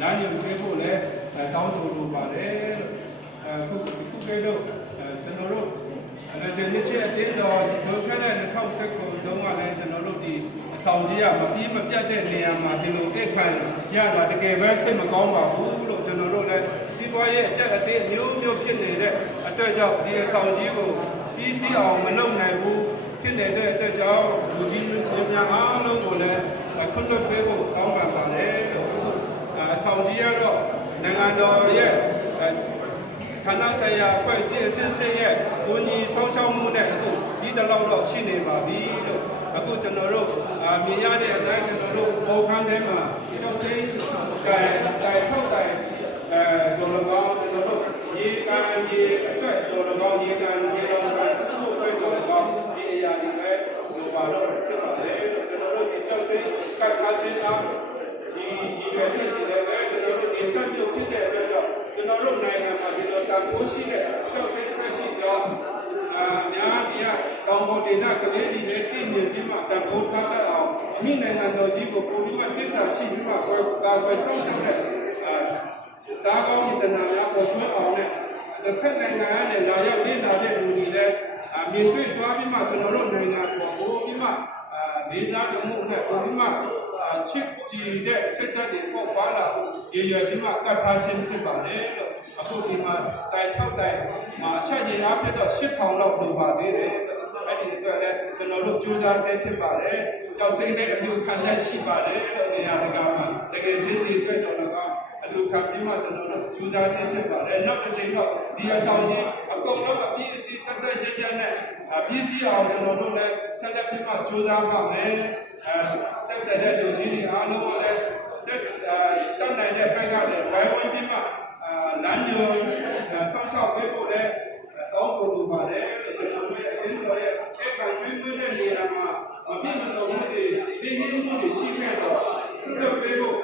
နာညုံပေးဖို့လည်းတောင်းဆိုလိုပါတယ်ခုကဲတော့ကျွန်တော်တို့ဒီနေ့ချက်အတင်းတော်ဒုက္ခနဲ့2019တုန်းကလည်းကျွန်တော်တို့ဒီအဆောင်ကြီးကမပြီးမပြတ်တဲ့နေရာမှာဒီလိုအိတ်ခံရတာတကယ်ပဲစိတ်မကောင်းပါဘူးလို့ကျွန်တော်တို့လည်းစီးပွားရေးအကျပ်အတည်းမျိုးဖြစ်နေတဲ့အတွက်ကြောင့်ဒီအဆောင်ကြီးကိုပြီးစီးအောင်မလုပ်နိုင်ဘူးဖြစ်နေတဲ့အတွက်ကြောင့်လူကြီးများအားလုံးကိုလည်းခွင့်လွှတ်ပေးဖို့တောင်းပန်ပါတယ်အဆောင်ကြီးကတော့နိုင်ငံတော်ရဲ့ဌာနဆိုင်ရာအဖွဲ့အစည်းအစစ်စစ်ရဲ့ဝန်ကြီးဆောင်ရှောက်မှုနဲ့အခုဒီတလောက်တော့ရှိနေပါပြီလို့အခုကျွန်တော်တို့မြင်ရတဲ့အတိုင်းကျွန်တော်တို့ဘောခန်းထဲမှာကျောက်စိမ်းတိုင်ထုတ်တိုင်ဒေါ်လာပေါင်းကျွန်တော်တို့ရေကန်ရေအတွက်ဒေါ်လာပေါင်းရေကန်ရေတော်ကန်တို့အတွက်ဒေါ်လာပေါင်းဒီအရာတွေပဲလိုပါတော့ဖြစ်ပါတယ်ကျွန်တော်တို့ဒီကျောက်စိမ်းကတ်အားချင်းအားဒီရွယ်ချက်တွေလည်းကျွန်တော်တို့ဒီဆက်ပြုတ်ဖြစ်တဲ့အတွက်ကြောင့်ကျွန်တော်တို့နိုင်ငံမှာဒီလိုတန်ဖိုးရှိတဲ့ကျောက်စိမ်းထွက်ရှိတော့များပြတောင်ပေါ်ဒေသကလေးတွေနဲ့တည်နေပြီးမှတန်ဖိုးစားတတ်အောင်အမိနိုင်ငံတော်ကြီးကိုပုံပြီးမှကိစ္စရှိပြီးမှကာကွယ်ဆောင်ရှောက်တဲ့ဒါကောင်းတဲ့နာများပေါ်ထွန်းအောင်နဲ့တစ်ဖက်နိုင်ငံနဲ့လာရောက်နေလာတဲ့လူတွေလည်းမြင်တွေ့သွားပြီးမှကျွန်တော်တို့နိုင်ငံကိုပို့ပြီးမှလေးစားမှုနဲ့ပုံပြီးမှချစ်ကြည်တဲ့စိတ်ဓာတ်တွေပေါ်ပါလာရေရွယ်ပြီးမှကတ်ထားခြင်းဖြစ်ပါတယ်လို့အခုဒီမှာတိုင်6တိုင်မှာအချက်ကြီးအားဖြင့်တော့8000လောက်လိုပါသေးတယ်အဲ့ဒီအတွက်လည်းကျွန်တော်တို့ကြိုးစားဆဲဖြစ်ပါတယ်ကြောက်စိမ့်တဲ့အမှုခံရရှိပါတယ်လို့နေရာတကာမှာတကယ်ချင်းဒီအတွက်တော့လည်းအလူခံပြီးမှကျွန်တော်တို့ကြိုးစားဆဲဖြစ်ပါတယ်နောက်တစ်ချိန်တော့ဒီအဆောင်ကြီးအကုန်လုံးအပြည့်အစုံတက်ကြကြနဲ့ပြည့်စည်အောင်ကျွန်တော်တို့လည်းဆက်လက်ပြီးမှကြိုးစားပါမယ်တက်ဆက်တဲ့လူကြီးတွေအားလုံးကလည်းတက်နိုင်တဲ့ဘက်ကလည်းဝိုင်းဝန်းပြီးမှလမ်းညွှန်ဆောင်းရှောက်ပေးဖို့လည်းတောင်းဆိုလိုပါတယ်ကျွန်တော်တို့ရဲ့အင်းတော်ရဲ့အဲ့ကကျွေးမွေးတဲ့နေရာမှာအပြည့်မစုံမှုတွေဒီနည်းမှုတွေရှိခဲ့တော့ပြုလုပ်ပေးဖို့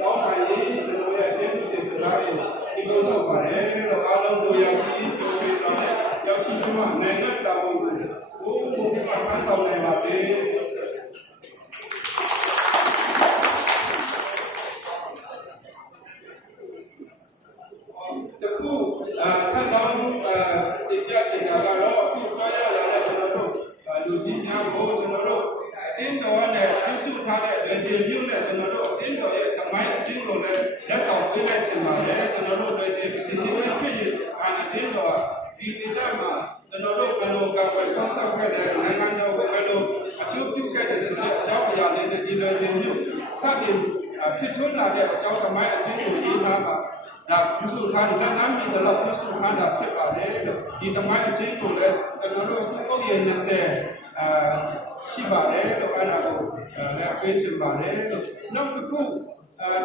တောင်းပါရင်ကျွန်တော်ရဲ့အင်းစုတွေစကားကိုဒီလိုချုပ်ပါတယ်လို့အားလုံးတို့ရောက်ပြီးတို့ပြေဆောင်တဲ့ရောက်ရှိမှနိုင်ငံတော်ကိုဘိုးဘုရားမှာဆောင်းနိုင်ပါစေတခုခန့်တော်မူတင်ပြချင်တာကတော့အခုဆွားရလာတဲ့ကျွန်တော်တို့လူကြီးများကိုကျွန်တော်တို့အင်းတော်နဲ့အဆုထားတဲ့လေကျင်းမြို့နဲ့ကျွန်တော်တို့အင်းတော်ရဲ့သမိုင်းအချင်းကိုလည်းလက်ဆောင်ပေးလိုက်ချင်ပါတယ်ကျွန်တော်တို့လေကျင်းချင်းချင်းဖြစ်ရအင်းတော်ဒီဒေသမှာကျွန်တော်တို့ဘယ်လိုကာကွယ်ဆောင်ရှောက်ခဲ့တဲ့နိုင်ငံတော်ကိုဘယ်လိုအကျိုးပြုခဲ့တဲ့ဆိုတဲ့အကြောင်းအရာလေးတွေဒီလေကျင်းမြို့စတင်ဖြစ်ထွန်းလာတဲ့အကြောင်းသမိုင်းအချင်းကိုရေးထားပါဒါပြုစုထားတဲ့နာမည်တော့ပြုစုထားတာဖြစ်ပါတယ်လို့ဒီသမိုင်းအချင်းကိုလည်းကျွန်တော်တို့ပုတ်ရ20ရှိပါတယ်လို့အဲ့ဒါကိုလည်းပေးချင်ပါတယ်လို့နောက်တစ်ခု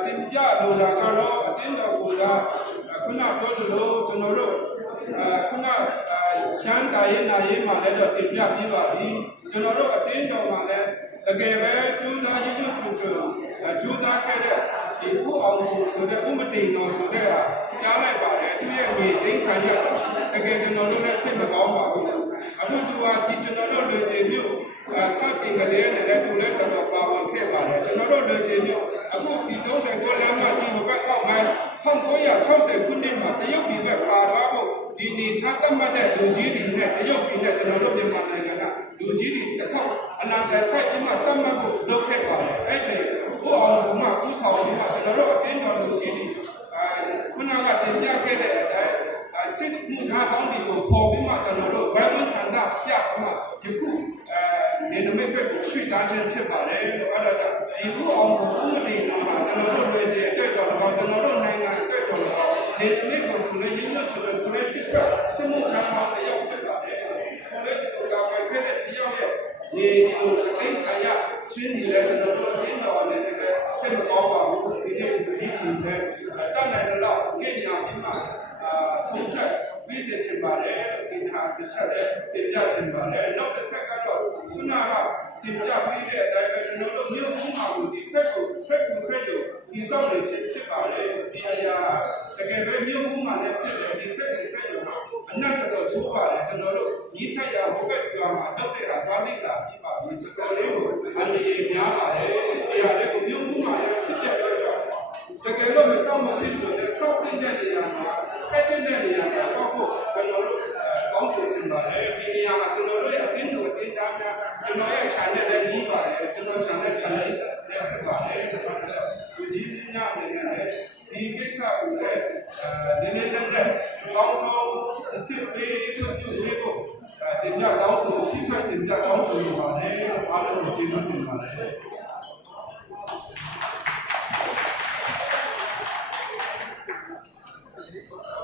တင်ပြလိုတာကတော့အတင်းတော်ကခုနပြောသလိုကျွန်တော်တို့ခုနရှမ်းတိုင်းနာရေးမှာလည်းတော့တင်ပြပြီးပါပြီကျွန်တော်တို့အတင်းတော်မှာလည်းတကယ်ပဲကျူးစာရွတ်ရွတ်ချွတ်ချွတ်ကျူးစာခဲ့တဲ့ဒီဥအောင်ဆိုတဲ့ဥမတိန်တော်ဆိုတဲ့ဟာကြားလိုက်ပါတယ်သူရဲ့မြေအိမ်ခံရတော့တကယ်ကျွန်တော်တို့လည်းစိတ်မကောင်းပါဘူးအခုသူကဒီကျွန်တော်တို့လူကြီးမျိုးစတင်ကြတဲ့လည်းသူလည်းတော့ပါဝင်ခဲ့ပါတယ်ကျွန်တော်တို့လူကြီးမျိုးအခုဒီ39လမ်းမကြီးဘက်ကောက်ပိုင်း1960ခုနှစ်မှာတရုတ်ပြည်ဘက်ပါသွားဖို့ဒီနေချတတ်မှတ်တဲ့လူကြီးတွေနဲ့တရုတ်ပြည်နဲ့ကျွန်တော်တို့မြန်မာနိုင်ငံကလူကြီးတွေတစ်ခေါက်အနာဂတ်ဆိုင်ပြီးမှတတ်မှတ်ဖို့လုပ်ခဲ့ပါတယ်အဲ့ဒီဘုအောင်ဘုမကူဆောင်ပြီးမှကျွန်တော်တို့အတင်းတော်လူကြီးတွေခုနကတင်ပြခဲ့တဲ့အတိုင်းစစ်မှုထမ်းပေါင်းတွေကိုပေါ်ပြီးမှကျွန်တော်တို့ဘယ်လိုဆန္ဒပြမှဒီခုနေနမိတ်ဘက်ကိုရွှေ့ထားခြင်းဖြစ်ပါတယ်လို့အဲ့ဒါကြောင့်ဒီခုအောင်ဘုမတိမှာကျွန်တော်တို့ပြည်ရဲ့အတွက်ကြောင့်ကျွန်တော်တို့နိုင်ငံအတွက်ကြောင့်နေနမိတ်ကိုလည်းရင်းနှီးဆိုတဲ့ကိုယ်စစ်ကစမှုထမ်းပေါင်းတယောက်ဖြစ်ပါတယ်ကိုလည်းဒီကပဲခဲ့တဲ့တယောက်ရဲ့ဒီလိုအိမ်ခရချင်းနေလဲကျွန်တော်တို့အင်းတော်နဲ့လည်းစိတ်မကောင်းပါဘူးဒီနေ့ဒီကြီးကြီးတဲ့တတ်နိုင်တော့ညညာပြီးမှဆုံးဖြတ်ပြီးစေချင်ပါတယ်ဒီဟာတစ်ချက်လည်းတင်ပြချင်ပါတယ်နောက်တစ်ချက်ကတော့ခုနကတင်ပြပြီးတဲ့အတိုင်းပဲကျွန်တော်တို့မြို့ဥမှာကိုဒီဆက်ကိုဒီစောင့်နေချင်ဖြစ်ပါတယ်ဒီအရာတကယ်ပဲမြို့ဥမှာလည်းဖြစ်တယ်ဒီဆက်ကိုအနက်တော့ဆိုးပါတယ်ကျွန်တော်တို့ဒီဆက်ရဟိုဘက်ပြောမှာတော့တဲ့ဟာသွားလိုက်တာပြီးပါပြီစတော်လေးကိုအနေများပါတယ်ဆရာလေးကိုမြို့ဥမှာလည်းဖြစ်တဲ့အတွက် တကယ်လို့မဆောက်မဖြစ်ဆိုရင်ဆောက်တဲ့နေရာမှာဖက်တဲ့နေရာမှာဆောက်ဖို့ကျွန်တော်တို့ကောင်းဆိုချင်ပါတယ်ဒီနေရာမှာကျွန်တော်တို့ရဲ့အတင်းတို့အတင်းသားများကျွန်တော်ရဲ့ channel လည်းကြီးပါတယ်ကျွန်တော် channel လည်းဖြစ်ပါတယ်ကျွန်တော်ဒီကြီးညာနေတယ်ဒီကိစ္စကိုလည်းနည်းနည်းနဲ့ကောင်းဆုံးစစ်ပေးဖို့ပြုဖို့တင်ပြကောင်းဆုံးထိဆိုင်တင်ပြကောင်းဆုံးပါတယ်အားလုံးကျေးဇူးတင်ပါတယ်